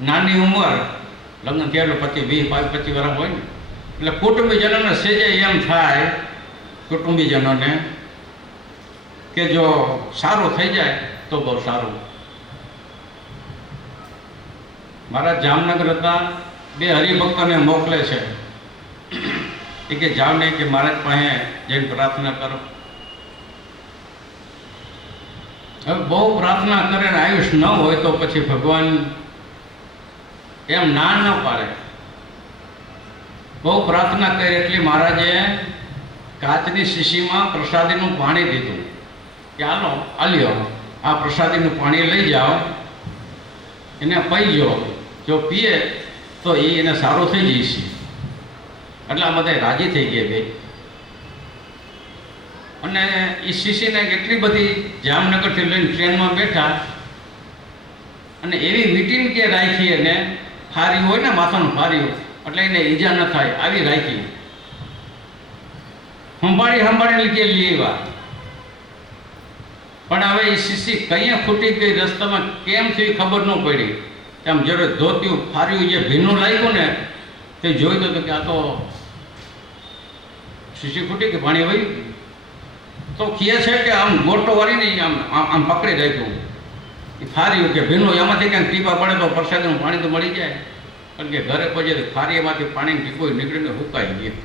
નાની ઉંમર લગ્ન થયેલું 25 વર્ષ હોય ને એટલે કુટુંબીજનોને સેજે એમ થાય કુટુંબીજનોને કે જો સારું થઈ જાય તો બહુ સારું. મારા જામનગર હતા, 2 હરિભક્તોને મોકલે છે એ કે જાઓ ને કે મહારાજ પાસે જઈને પ્રાર્થના કરો. હવે બહુ પ્રાર્થના કરે ને આયુષ ન હોય તો પછી ભગવાન એમ ના ન પાડે. બહુ પ્રાર્થના કરી એટલી મહારાજે કાચની શીશીમાં પ્રસાદીનું પાણી દીધું કે હાલો આલ્યો આ પ્રસાદીનું પાણી લઈ જાઓ, એને પીજો, જો પીએ તો એને સારું થઈ જશે. એટલે આ બધા રાજી થઈ ગયા બે. અને એ શીશીને એટલી બધી જામનગરથી લઈને ટ્રેનમાં બેઠા અને એવી મીટિંગ કે રાખી એને ફારી હોય ને માથાનું ફાર્યું એટલે એને ઈજા ન થાય આવી રાખી. સંભાળીને લીધે લેવા. પણ હવે એ શીશી કઈ ખૂટી ગઈ, રસ્તામાં કેમ થયું ખબર ન પડી. આમ જ્યારે ધોત્યું ફાર્યું જે ભીનું લાગ્યું ને તે જોઈ તો કે આ તો શીશી ખૂટી ગઈ, પાણી વહી ગયું. તો કહે છે કે આમ ગોટો વાળીને આમ આમ પકડી રાખ્યું એ ફાર્યું કે ભીનું, એમાંથી ક્યાંક ટીપા પડે તો પ્રસાદનું પાણી તો મળી જાય. કારણ કે ઘરે પછી ફારીમાંથી પાણીની ટીપો નીકળીને હુકાઈ ગયું,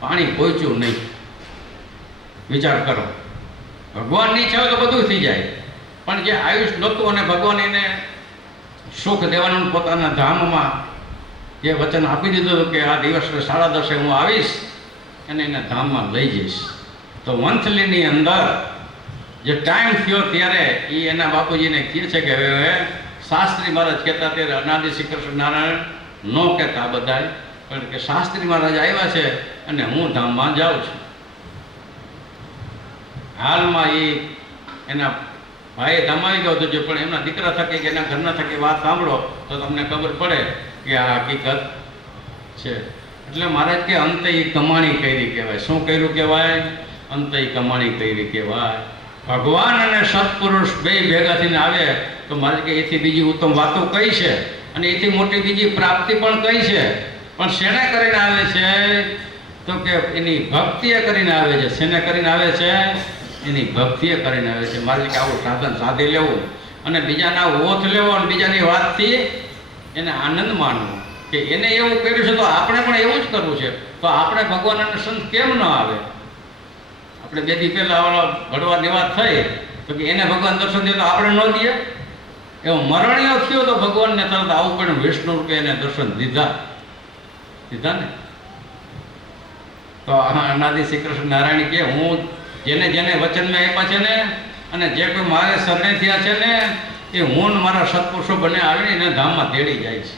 પાણી પહોંચ્યું નહીં. વિચાર કરો, ભગવાનની ઈચ્છા હોય તો બધું થઈ જાય. પણ જે આયુષ નહોતું અને ભગવાન એને સુખ દેવાનું પોતાના ધામમાં જે વચન આપી દીધું હતું કે આ દિવસને 10:30 હું આવીશ અને એને ધામમાં લઈ જઈશ. તો મંથલીની અંદર જે ટાઈમ થયો ત્યારે એ એના બાપુજીને કહે છે કે હવે શાસ્ત્રી મહારાજ કહેતા ત્યારે અનાદિ શ્રી કૃષ્ણ નારાયણ ન કહેતા બધાય, પણ કે શાસ્ત્રી મહારાજ આવ્યા છે અને હું ધામમાં જાઉં છું. હાલમાં એ એના ભાઈએ ધામ આવી ગયો હતો, પણ એમના દીકરા થકી કે એના ઘરના થકી વાત સાંભળો તો તમને ખબર પડે કે આ હકીકત છે. એટલે મહારાજ કે અંતે એ કમાણી કરી કહેવાય. શું કર્યું કહેવાય? અંતે કમાણી કરી કહેવાય. ભગવાન અને સત્પુરુષ બે ભેગા થઈને આવે તો મારે કે એથી બીજી ઉત્તમ વાતો કઈ છે અને એથી મોટી બીજી પ્રાપ્તિ પણ કઈ છે. પણ શેને કરીને આવે છે? તો કે એની ભક્તિએ કરીને આવે છે. શેને કરીને આવે છે? એની ભક્તિએ કરીને આવે છે. મારે કે આવું સાધન સાધી લેવું અને બીજાના ઓથ લેવો અને બીજાની વાતથી એને આનંદ માનવો કે એને એવું કર્યું છે તો આપણે પણ એવું જ કરવું છે. તો આપણે ભગવાન અને સંત કેમ ન આવે? આપણે 2 દી પહેલાં ભણવાની વાત થઈ તો કે એને ભગવાન દર્શન દે તો આપણે ન દઈએ? એવો મરણીયો થયો તો ભગવાનને તરત આવું પણ વિષ્ણુ રૂપે એને દર્શન દીધા ને. તો અનાદિ શ્રી કૃષ્ણ નારાયણ કે હું જેને જેને વચન મેં આપ્યા છે ને અને જે કોઈ મારે સરને થયા છે ને એ હું ને મારા સત્પુરુષો બંને આવીને એને ધામમાં તેડી જાય છે.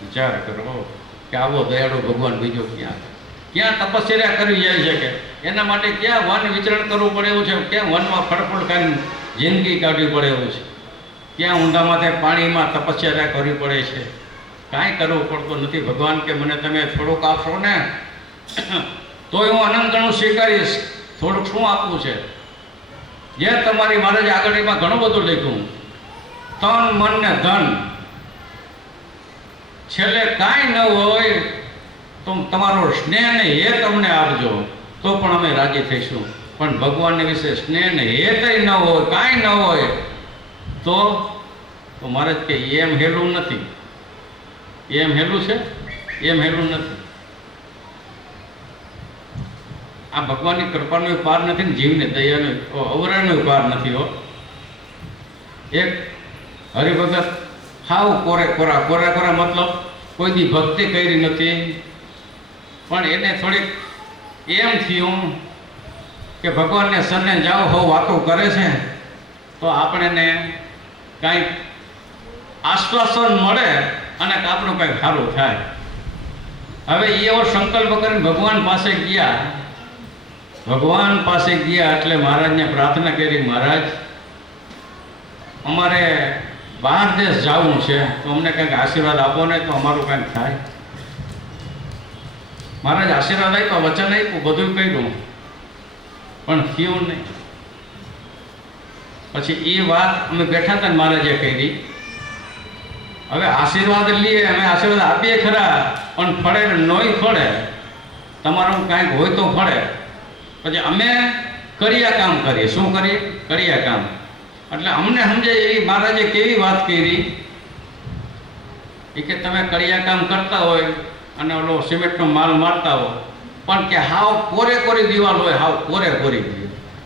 વિચાર કરો કે આવો દયાળુ ભગવાન બીજો ક્યાં તપસ્યા કરી જાય છે કે એના માટે ક્યાં વન વિચરણ કરવું પડે એવું છે, ક્યાં વનમાં ફળફળ ખાઈને જિંદગી કાઢવી પડે એવું છે, ક્યાં ઊંધા માથે પાણીમાં તપસ્યા કરવી પડે છે. કાંઈ કરવું પડતું નથી. ભગવાન કે મને તમે થોડુંક આપશો ને તોય હું અનંત ગણું સ્વીકારીશ. થોડુંક શું આપવું છે? જે તમારી મહારાજ આગળ એમાં ઘણું બધું લખ્યું, તન મન ને ધન. છેલ્લે કાંઈ ન હોય તો તમારો સ્નેહ ને હેત અમને આપજો તો પણ અમે રાજી થઈશું. પણ ભગવાનને વિશે સ્નેહ ને હેતય ન હોય, કાંઈ ન હોય તો મહારાજ કે એમ હેલું નથી. એમ હેલું છે? એમ હેલું નથી. આ ભગવાનની કૃપાનો પાર નથી ને જીવને દયાનો અવરાનો પાર નથી. હો એક હરિભગત હાવ કોરા મતલબ કોઈ દી ભક્તિ કરી નથી, પણ એને થોડીક એમ થયું કે ભગવાનને સરને જાઓ હો વાતો કરે છે તો આપણને કાંઈક આશ્વાસન મળે અને આપણું કંઈક સારું થાય. હવે એવો સંકલ્પ કરીને ભગવાન પાસે ગયા એટલે મહારાજને પ્રાર્થના કરી, મહારાજ અમારે બહાર દેશ જવું છે તો અમને કંઈક આશીર્વાદ આપો ને તો અમારું કંઈક થાય. મહારાજ આશીર્વાદ આપ્યા, વચન આપ્યું, બધું કર્યું પણ થયું નહીં. પછી એ વાત અમે બેઠા હતા ને મહારાજે કરી. હવે આશીર્વાદ લઈએ, અમે આશીર્વાદ આપીએ ખરા, પણ ફળે નોય ફળે, તમારું કાંઈક હોય તો ફળે. પછી અમે કરિયા કામ કરીએ. શું કરીએ? કરિયા કામ. એટલે અમને સમજે એવી મહારાજે કેવી વાત કરી એ કે તમે કરિયા કામ કરતા હોય અને ઓલો સિમેન્ટનો માલ મારતા હો, પણ કે હાવ કોરે કોરી દિવાલ હોય, હાવ કોરે કોરી,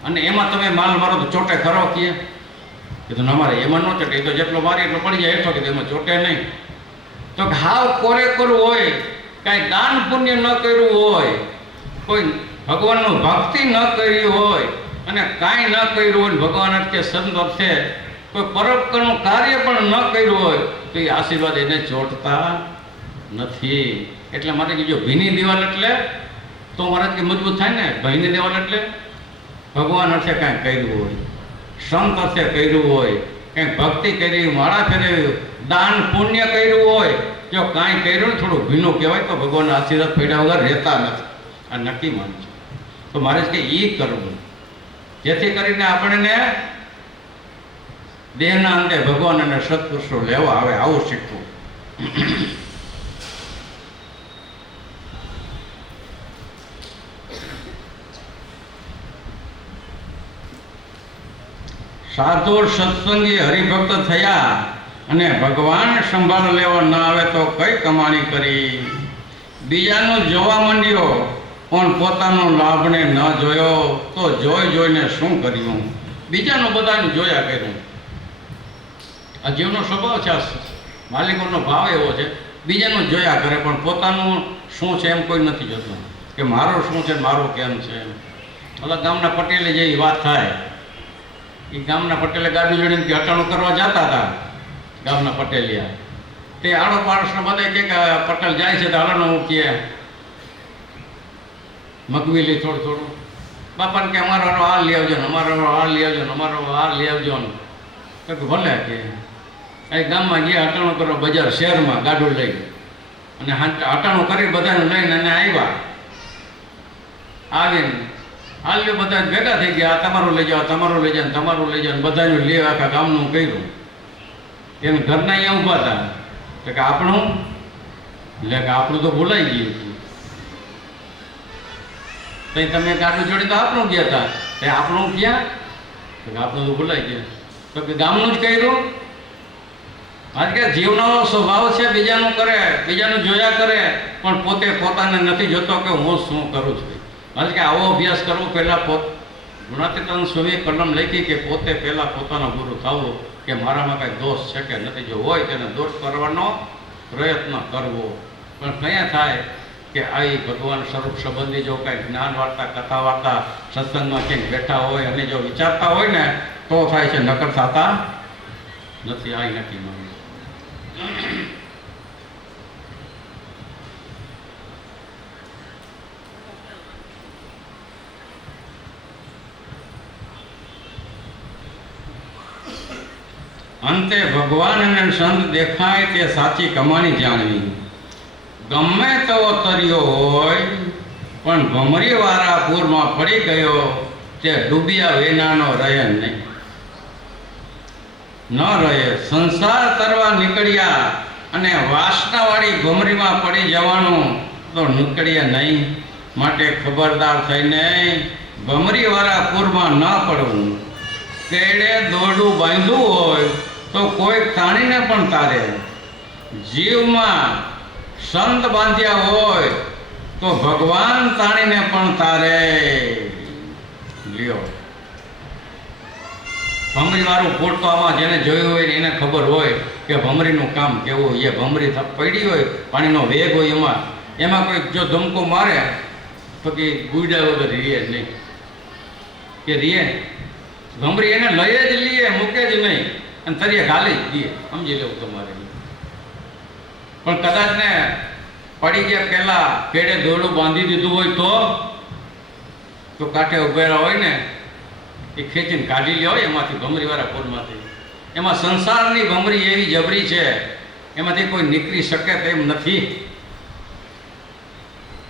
અને એમાં તમે માલ મારો તો ચોટે ખરો કીએ? કીધું અમારે એમાં ન ચોટે, એ તો જેટલો મારી એટલો પડી જાય હેઠો, કીધું એમાં ચોટે નહીં. તો હાવ કોરે કોરું હોય, કાંઈ દાન પુણ્ય ન કર્યું હોય, કોઈ ભગવાનનું ભક્તિ ન કરી હોય અને કાંઈ ન કર્યું હોય, ભગવાન અર્થે સંત અર્થે કોઈ પરોપકારનું કાર્ય પણ ન કર્યું હોય તો એ આશીર્વાદ એને ચોટતા નથી. એટલે મારે કીધું ભીની દિવાલ એટલે તો મારા કે મજબૂત થાય ને. ભીની દિવાલ એટલે ભગવાન અર્થે કાંઈ કર્યું હોય, સંત અર્થે કર્યું હોય, કંઈક ભક્તિ કરી, માળા ફેરવી, દાન પુણ્ય કર્યું હોય, જો કાંઈ કર્યું ને થોડું ભીનું કહેવાય તો ભગવાનના આશીર્વાદ પડ્યા વગર રહેતા નથી. આ નક્કી માનું છું. તો મારે કે એ કરવું જેથી કરીને આપણને દેહના અંતે ભગવાન અને સત્પુરુષો લેવા આવે, આવું શીખવું. સાધુ સત્સંગી હરિભક્ત થયા અને ભગવાન સંભાળ લેવા ન આવે તો કઈ કમાણી કરી. બીજાનું જોવા માંડ્યો પણ પોતાનો લાભને ન જોયો તો જોઈ જોઈને શું કર્યું? બીજાનું બધાને જોયા કર્યું. આ જીવનો સ્વભાવ છે, આ માલિકોનો ભાવ એવો છે, બીજાનું જોયા કરે પણ પોતાનું શું છે એમ કોઈ નથી જોતું, કે મારો શું છે, મારો કેમ છે. ઓલા ગામના પટેલે જેવી વાત થાય, એ ગામના પટેલે ગાડી જોડીને હટાણું કરવા જતા હતા. ગામના પટેલિયા તે આડો પાડોશના બધા કે પટેલ જાય છે તો હાલનો હું કહે મગવી લે થોડું થોડું. બાપાને કે અમારો હાલ લઈ આવજો ને, અમારો હાલ લઈ આવજો ને, અમારો હાલ લઈ આવજો ને. તો ભલે કે એ ગામમાં ગયા હટાણું કરવા બજાર શહેરમાં ગાડું લઈ, અને હટાણું કરી બધાને લઈને અને આવ્યા. આવીને હાલ્યો બધા ભેગા થઈ ગયા, તમારું લઈ જાઓ, તમારું લઈ જાઓ, તમારું લઈ જાઓ, બધાનું લે આખા ગામનું કર્યું. એને ઘરના અહીંયા ઊભા હતા તો કે આપણું, એટલે કે આપણું તો ભૂલાઈ ગયું હતું. તો તમે ગાડું જોડી તો આપણું ગયા હતા, તે આપણું ક્યાં? તો કે આપણું તો ભૂલાઈ ગયા. તો કે ગામનું જ કર્યું. આજ કે જીવનો સ્વભાવ છે બીજાનું કરે, બીજાનું જોયા કરે પણ પોતે પોતાને નથી જોતો કે હું શું કરું છું. આજ કે આવો અભ્યાસ કરવો, પહેલાં ગુણાતીતાનંદ સ્વામીએ કલમ લખી કે પોતે પહેલાં પોતાનો ગુરુ થવું, કે મારામાં કાંઈ દોષ છે કે નથી. જો હોય તેને દોષ કરવાનો પ્રયત્ન કરવો. પણ ક્યાં થાય કે આવી ભગવાન સ્વરૂપ સંબંધી જો કાંઈ જ્ઞાન વાર્તા, કથા વાર્તા સત્સંગમાં ક્યાંક બેઠા હોય અને જો વિચારતા હોય ને તો થાય છે, નકર થતા નથી. આ નથી માનું. અંતે ભગવાન અને સંત દેખાય તે સાચી કમાણી જાણવી. ગમે તેવો તર્યો હોય પણ ભમરીવાળા પૂરમાં પડી ગયો તે ડૂબ્યા વિનાનો રહે નહીં, ન રહે. સંસાર તરવા નીકળ્યા અને વાસનાવાળી ભમરીમાં પડી જવાનું તો નીકળ્યા નહીં. માટે ખબરદાર થઈને ભમરીવાળા પૂરમાં ન પડવું. કેડે દોરડું બાંધ્યું હોય તો કોઈ તાણીને પણ તારે. જીવમાં સંત બાંધ્યા હોય તો ભગવાન તાણીને પણ તારે. લ્યો, ભમરીવાળું ફૂટ તો આમાં જેને જોયું હોય એને ખબર હોય કે ભમરીનું કામ કેવું. એ ભમરી પડી હોય, પાણીનો વેગ હોય, એમાં કોઈ જો ધમકો મારે તો કે ગુડા વગર રીએ નહીં, કે રીએ. ભમરી એને લઈ જ લઈએ, મૂકે જ નહીં, અને તરીએ ગાલી જ દઈએ. સમજી લેવું તમારે. પણ કદાચ ને પડી ગયા પહેલાં પેડે દોરડું બાંધી દીધું હોય તો કાંઠે ઉભેલા હોય ને એ ખેંચીને કાઢી લે હોય એમાંથી, ભમરીવાળા પૂરમાંથી. એમાં સંસારની ભમરી એવી જબરી છે, એમાંથી કોઈ નીકળી શકે તેમ નથી.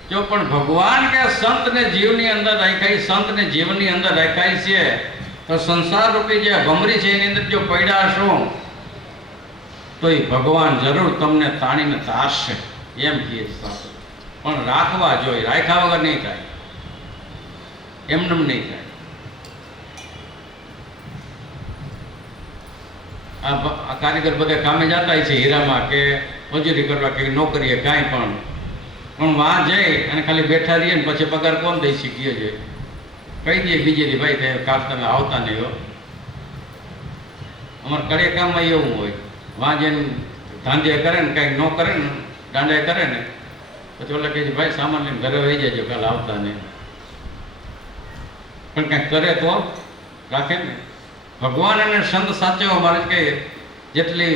જો પણ ભગવાન કે સંતને જીવની અંદર રાખાય, સંતને જીવનની અંદર રાખાય છે તો સંસાર રૂપી જે ભમરી છે એની અંદર જો પડ્યા હશો તો એ ભગવાન જરૂર તમને તાણીને તારશે એમ કહે શાસ્ત્ર. પણ રાખવા જોઈએ, રાખ્યા વગર નહીં થાય, એમનેમ નહીં થાય. આ કારીગર બધા કામે જતા છે હીરામાં કે મજૂરી કરવા કે નોકરીએ કાંઈ પણ વાં જઈ અને ખાલી બેઠા રહીએ ને પછી પગાર કોણ દઈ શીખીએ છે, કહી દઈએ બીજે ભાઈ તે કાલ તમે આવતા નહીં હો. અમારે કડે કામમાં એવું હોય, વાં જઈને ધાંધે કરે ને કાંઈક ન કરે ને દાંડે કરે ને પછી ઓલા કહે છે ભાઈ સામાન લઈને ઘરે વહી જાય કાલ આવતા નહીં. પણ કાંઈક કરે તો રાખે ને. ભગવાન અને સંત સાચવવા મારે કે જેટલી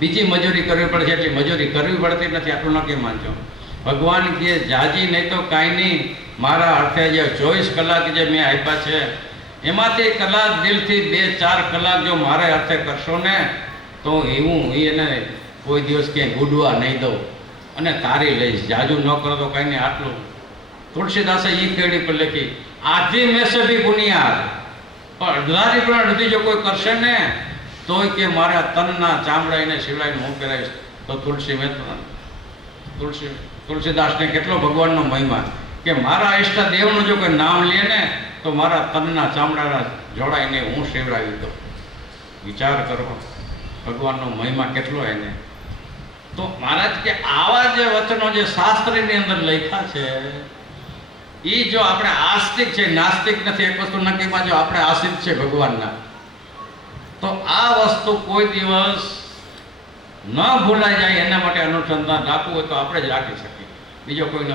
બીજી મજૂરી કરવી પડે છે એટલી મજૂરી કરવી પડતી નથી, આટલું નક્કી માનજો. ભગવાન કે જાજી નહીં તો કાંઈ નહીં, મારા અર્થે જે 24 કલાક જે મેં આપ્યા છે એમાંથી કલાક દિલથી 2-4 કલાક જો મારે અર્થે કરશો ને તો હું એને કોઈ દિવસ ક્યાંય ગુડવા નહીં દઉં અને તારી લઈશ. જાજુ ન કરો તો કાંઈ નહીં. આટલું તુલસીદાસે એ કેડી પર લખી, આધી મેસે ભી બુનિયાદ, પણ અડધારી પણ અડધી જો કોઈ કરશે ને તોય કે મારા તનના ચામડા એને સિલાઈને હું પહેરાવીશ. તો તુલસીદાસને કેટલો ભગવાનનો મહિમા કે મારા ઈષ્ટ દેવનું જો કોઈ નામ લે ને તો મારા તનના ચામડાના જોડાઈને હું સેવડાવી દઉં. વિચાર કરો ભગવાનનો મહિમા કેટલો એને. તો મહારાજ કે આવા જે વચનો જે શાસ્ત્રની અંદર લખ્યા છે એ જો આપણે આસ્તિક છે, નાસ્તિક નથી, એક વસ્તુ નક્કીમાં જો આપણે આશ્રિત છે ભગવાનના, તો આ વસ્તુ કોઈ દિવસ ન ભૂલાઈ જાય એના માટે અનુસંધાન રાખવું હોય તો આપણે જ રાખી શકીએ, બીજો કોઈ ન.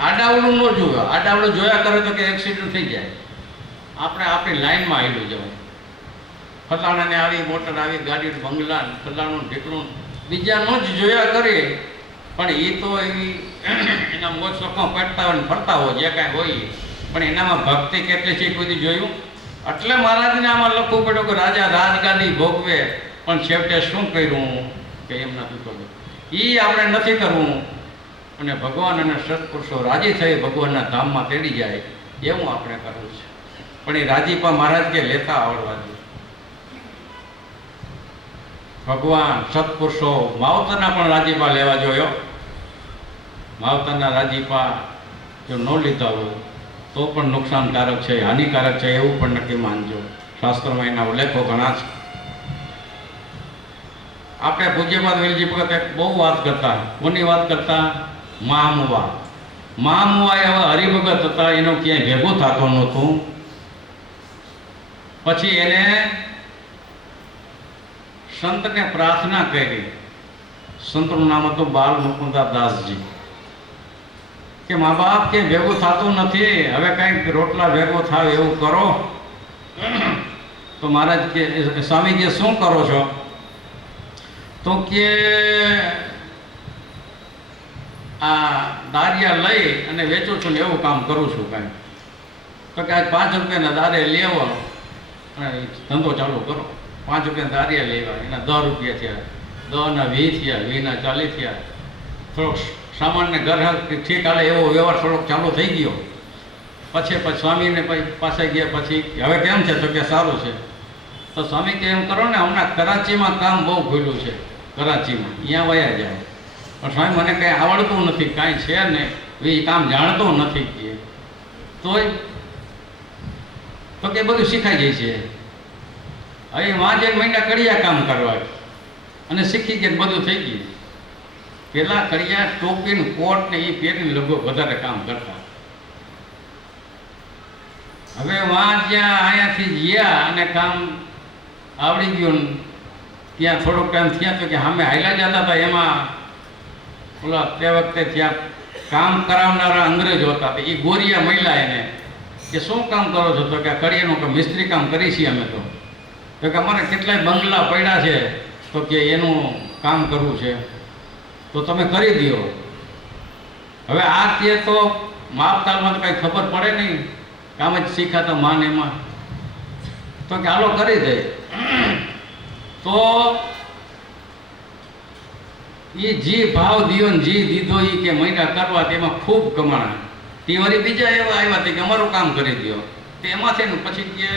આડાવડું ન જોયું, આડાવડું જોયા કરે તો કે એક્સિડન્ટ થઈ જાય. આપણે આપણી લાઈનમાં આવેલું જવાય. ફલાણાને આવી મોટર આવી ગાડી બંગલા ફલાણું ઢીકણું બીજાનું જ જોયા કરીએ, પણ એ તો એવી એના મોજ શોખમાં પડતા હોય ને ફરતા હોય જે કાંઈ હોય, પણ એનામાં ભક્તિ કેટલી છે કોઈ જોયું. એટલે મહારાજને આમાં લખવું પડ્યું કે રાજા રાજગાદી ભોગવે પણ છેવટે શું કર્યું કે એમ નથી કરવું. એ આપણે નથી કરવું અને ભગવાન અને સત્પુરુષો રાજી થઈ ભગવાનના ધામમાં તેડી જાય એવું આપણે કરવું છે. પણ એ રાજીપા મહારાજ કે લેતા આવડવા જોઈએ. ભગવાન સત્પુરુષો માવતરના પણ રાજીપા લેવા જોયો. માવતરના રાજીપા જો ન લીધા હોય તો પણ નુકસાનકારક છે, હાનિકારક છે એવું પણ નક્કી માનજો. શાસ્ત્રમાં એના ઉલ્લેખો ઘણા છે. આપણે પૂજ્યપાદ વેલજી ભગત એક બહુ વાત કરતા. કોની વાત કરતા? મહામુવા. મહામુવા એવા હરિભગત હતા, એનો ક્યાંય ભેગું થતો નહોતું. પછી એને સંતને પ્રાર્થના કરી. સંતનું નામ હતું બાલ મુકુંદા દાસજી. કે મા બાપ કે ભેગું થતું નથી, હવે કંઈક રોટલા ભેગો થાવ એવું કરો. તો મહારાજ કે સ્વામી કે શું કરો છો? તો કે આ દારિયા લઈ અને વેચું છું ને એવું કામ કરું છું કાંઈ. તો કે આજ 5 રૂપિયાના દારે લેવો અને ધંધો ચાલુ કરો. 5 રૂપિયા દારિયા લેવા, એના 10 રૂપિયા થયા, 10ના 20 થયા, 20ના 40 થયા. થોડોક સામાન્ય ગ્રાહક ઠીક હાલે એવો વ્યવહાર થોડોક ચાલુ થઈ ગયો. પછી સ્વામીને પાસે ગયા. પછી હવે કેમ છે? તો કે સારું છે. તો સ્વામી કે એમ કરો ને, હમણાં કરાચીમાં કામ બહુ ખુલ્લું છે, કરાચીમાં અહીંયા વયા જાય. પણ સ્વામી મને કંઈ આવડતું નથી, કાંઈ છે ને એ કામ જાણતો નથી કે તોય તો કે બધું શીખાઈ જાય છે. હવે વાં જઈને મહિના કડિયા કામ કરવા અને શીખી ગયા, બધું થઈ ગયું. પેલા કડિયા ટોપીને કોટ ને એ પહેરીને લગભગ વધારે કામ કરતા. હવે વાં જ્યાં અહીંયાથી ગયા અને કામ આવડી ગયું, ત્યાં થોડોક ટાઈમ થયા તો કે સામે હાલ્યા જતા હતા. એમાં ઓલા તે વખતે ત્યાં કામ કરાવનારા અંગ્રેજો હતા. એ ગોરિયા મહિલા એને કે શું કામ કરો છો? તો કે કડિયાનું કે મિસ્ત્રી કામ કરી છીએ અમે. તો કે અમારે કેટલાય બંગલા પડ્યા છે, તો કે એનું કામ કરવું છે, તો તમે કરી દો. હવે આ તે તો માપતાલમાં તો કાંઈ ખબર પડે નહીં, કામ જ શીખાતા માન એમાં. તો કે હાલો કરી દે. તો એ જી ભાવ દિયો ને જી દીધો એ કે મહિના કરવા તેમાં ખૂબ કમાણા. તે વળી બીજા એવા આવ્યા તે કે અમારું કામ કરી દો. તો એમાંથી ને પછી કે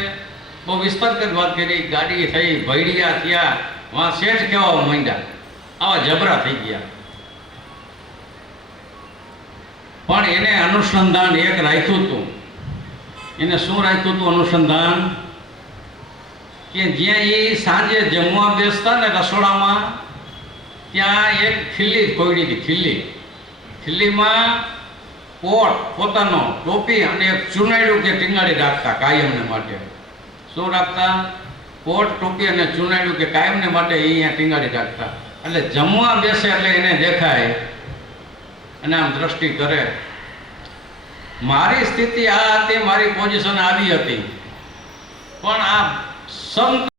બહુ વિસ્તાર કરી વાત કરી, ગાડી થઈ, ભૈડિયા થયા, વાં શેઠ કહેવા માંડ્યા, આવા જબરા થઈ ગયા. પણ એને અનુસંધાન એક રાખ્યું હતું. એને શું રાખ્યું હતું અનુસંધાન? કે જ્યાં એ સાંજે જમવા બેસતા ને રસોડામાં, ત્યાં એક ખીલ્લી ખોઈડી હતી. ખીલ્લીમાં પોતાનો ટોપી અને એક ચુનાડ્યું કે ટીંગાડી રાખતા કાયમને માટે. શું રાખતા? કોટ, ટોપી અને ચુનાડ્યું કે કાયમને માટે એ અહીંયા ટીંગાડી રાખતા. એટલે જમવા બેસે એટલે એને દેખાય અને આમ દ્રષ્ટિ કરે. મારી સ્થિતિ આ હતી, મારી પોઝિશન આવી હતી, પણ આ સંત